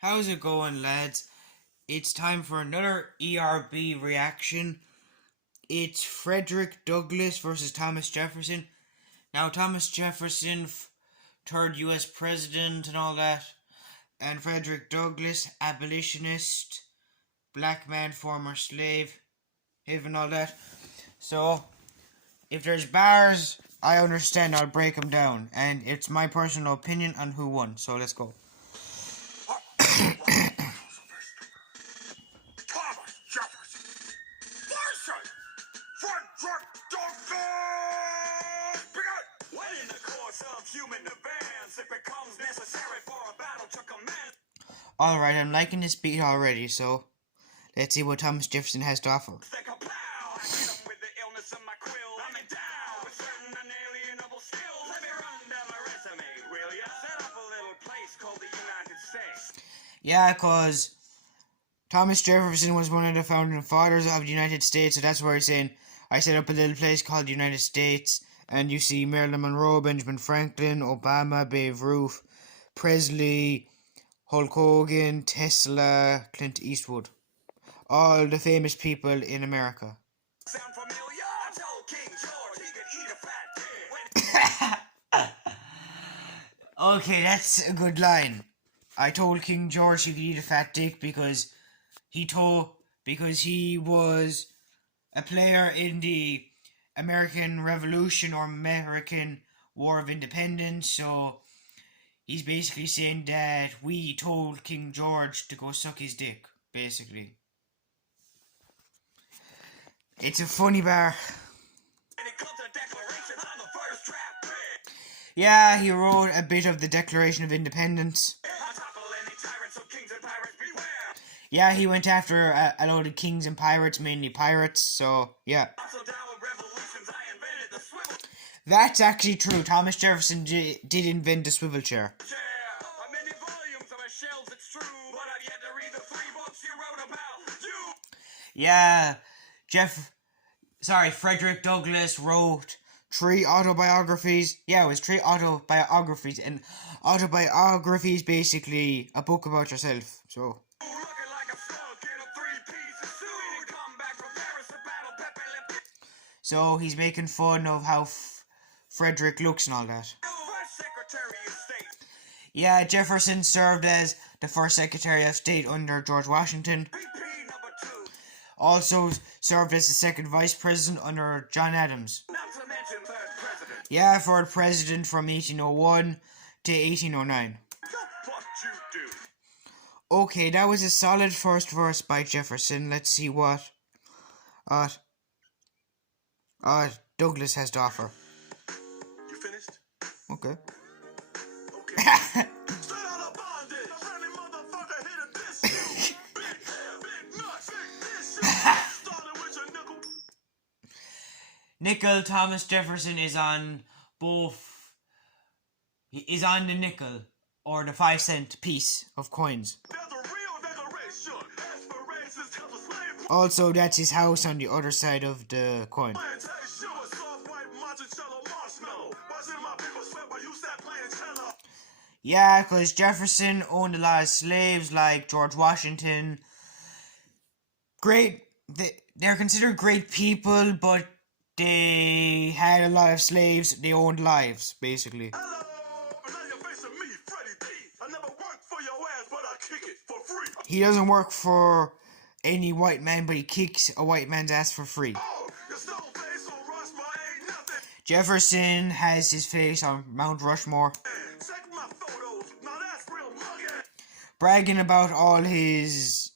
How's it going, lads? It's time for another ERB reaction. It's Frederick Douglass versus Thomas Jefferson. Now, Thomas Jefferson, third US president and all that, and Frederick Douglass, abolitionist, black man, former slave, and all that. So, if there's bars, I understand, I'll break them down. And it's my personal opinion on who won, so let's go. Thomas Jefferson versus Frederick Douglass. Begin. When in the course of human advance, it becomes necessary for a battle to commence. Alright, I'm liking this beat already, so let's see what Thomas Jefferson has to offer. Yeah, cause Thomas Jefferson was one of the founding fathers of the United States, so that's where he's saying, I set up a little place called the United States, and you see Marilyn Monroe, Benjamin Franklin, Obama, Babe Ruth, Presley, Hulk Hogan, Tesla, Clint Eastwood. All the famous people in America. Sound familiar? I told King George he could eat a fat pig. Okay, that's a good line. I told King George he could eat a fat dick because he was a player in the American Revolution or American War of Independence, so he's basically saying that we told King George to go suck his dick, basically. It's a funny bar. Yeah, he wrote a bit of the Declaration of Independence. Yeah, he went after a load of kings and pirates, mainly pirates, so yeah. That's actually true. Thomas Jefferson did invent the swivel chair. Yeah, Frederick Douglass wrote 3 autobiographies. Yeah, it was 3 autobiographies, and autobiography is basically a book about yourself, so. So he's making fun of how Frederick looks and all that. Yeah, Jefferson served as the first Secretary of State under George Washington. Also served as the second Vice President under John Adams. Yeah, for president from 1801 to 1809. Okay, that was a solid first verse by Jefferson. Let's see what Douglass has to offer. You finished? Okay. Nickel. Thomas Jefferson is on both. He is on the nickel or the 5-cent piece of coins. Also, that's his house on the other side of the coin. Yeah, because Jefferson owned a lot of slaves like George Washington. They're considered great people, but they had a lot of slaves. They owned lives, basically. He doesn't work for any white man, but he kicks a white man's ass for free. Jefferson has his face on Mount Rushmore, bragging about all his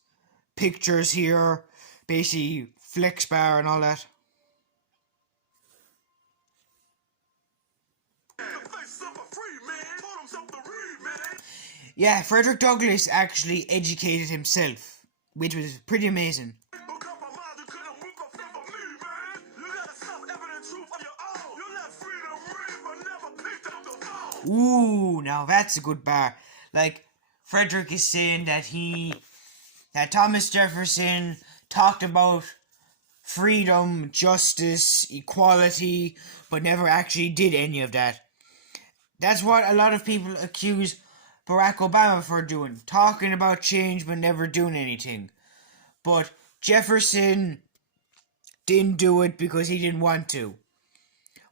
pictures here, basically flex bar and all that. Yeah, Frederick Douglass actually educated himself, which was pretty amazing. Ooh, now that's a good bar. Like, Frederick is saying that Thomas Jefferson talked about freedom, justice, equality, but never actually did any of that. That's what a lot of people accuse Barack Obama for doing, talking about change but never doing anything. But Jefferson didn't do it because he didn't want to.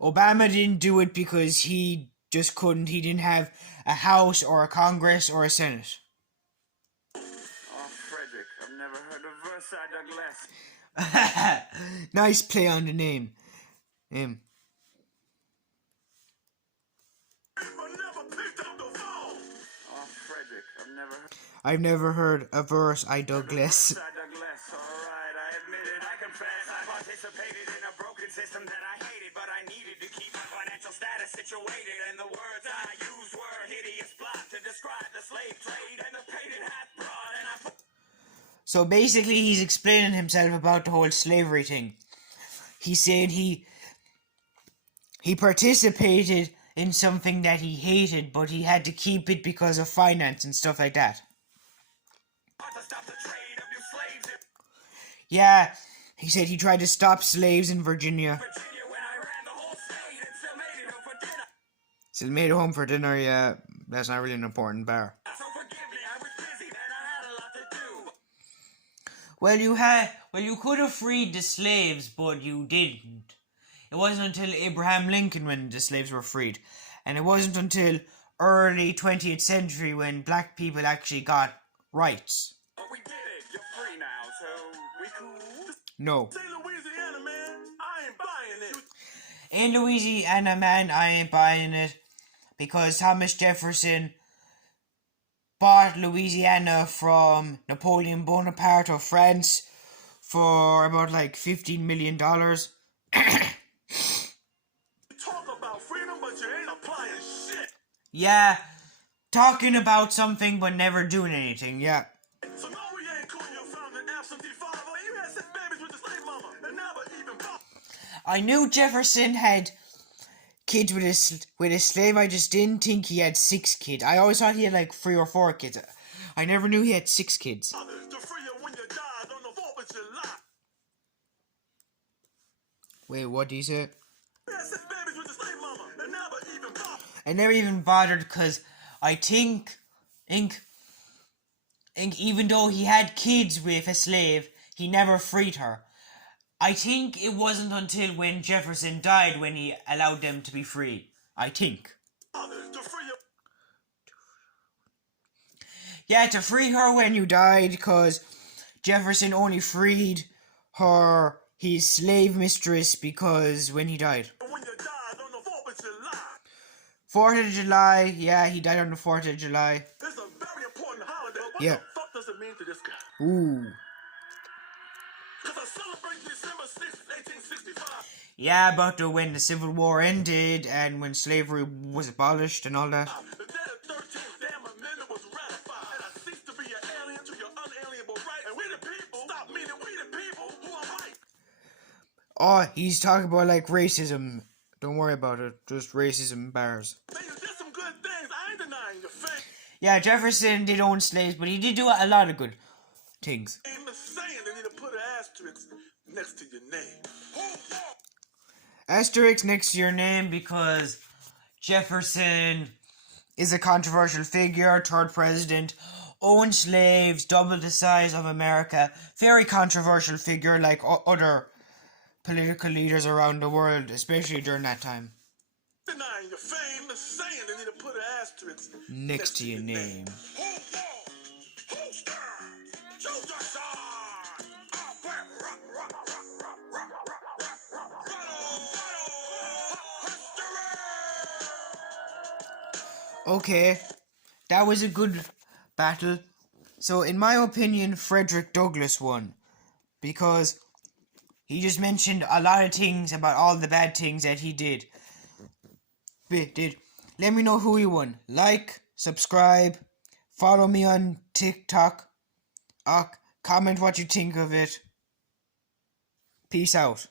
Obama didn't do it because he just couldn't. He didn't have a House or a Congress or a Senate. Oh, Frederick, I've never heard a verse I Douglas. Nice play on the name. I've never heard a verse I Douglas. Alright, I admit it, I confess. I participated in a broken system that I hated, but I needed to keep my financial status situated. And the words I used were hideous plot to describe the slave trade and the pain it had brought. And I So basically, he's explaining himself about the whole slavery thing. He's saying he participated in something that he hated, but he had to keep it because of finance and stuff like that. to stop the trade of new slaves in Yeah, he said he tried to stop slaves in Virginia. Virginia when I ran the whole state and still made it home for dinner. Still made it home for dinner, yeah. That's not really an important bar. So forgive me, I was busy, man. I had a lot to do. Well, you could have freed the slaves, but you didn't. It wasn't until Abraham Lincoln when the slaves were freed. And it wasn't until early 20th century when black people actually got rights. But we did it. You're free now, so we cool? No. Say Louisiana, man. I ain't buying it. In Louisiana, man, I ain't buying it. Because Thomas Jefferson bought Louisiana from Napoleon Bonaparte of France for about like $15 million. Talk about freedom, but you ain't applying shit. Yeah, talking about something but never doing anything, yeah. So no, we ain't cool. You found an absentee father, and you had 6 babies with the slave mama, and never even pop. I knew Jefferson had kids with a slave. I just didn't think he had 6 kids. I always thought he had like 3 or 4 kids. I never knew he had 6 kids. To free you when you died on the 4th of July. Wait, what did he say? You had 6 babies with the slave mama, and never even pop. I never even bothered because I think even though he had kids with a slave, he never freed her. I think it wasn't until when Jefferson died when he allowed them to be free. I think. To free you. Yeah, to free her when you died, because Jefferson only freed his slave mistress, because when he died. When you died on the 4th of July. 4th of July, yeah, he died on the 4th of July. It's a very important holiday. What Yeah. the fuck does it mean to this guy? Ooh. Because I celebrate December 6th, 1865. Yeah, about when the Civil War ended and when slavery was abolished and all that. The day the 13th damn amendment was ratified. And I cease to be an alien to your unalienable right. And we the people, stop meaning we the people who are right. Oh, he's talking about like racism. Don't worry about it. Just racism bars. Man, you did some good things. I ain't denying your fame. Yeah, Jefferson did own slaves, but he did do a lot of good things. Ain't the saying they need to put an asterisk next to your name. Asterisk next to your name because Jefferson is a controversial figure, 3rd president, owned slaves, double the size of America. Very controversial figure like other political leaders around the world, especially during that time. Denying your fame, the saying they need to put an asterisk Next to your name. Okay, that was a good battle. So, in my opinion, Frederick Douglass won. Because he just mentioned a lot of things about all the bad things that he did. Let me know who he won. Like, subscribe, follow me on TikTok. Comment what you think of it. Peace out.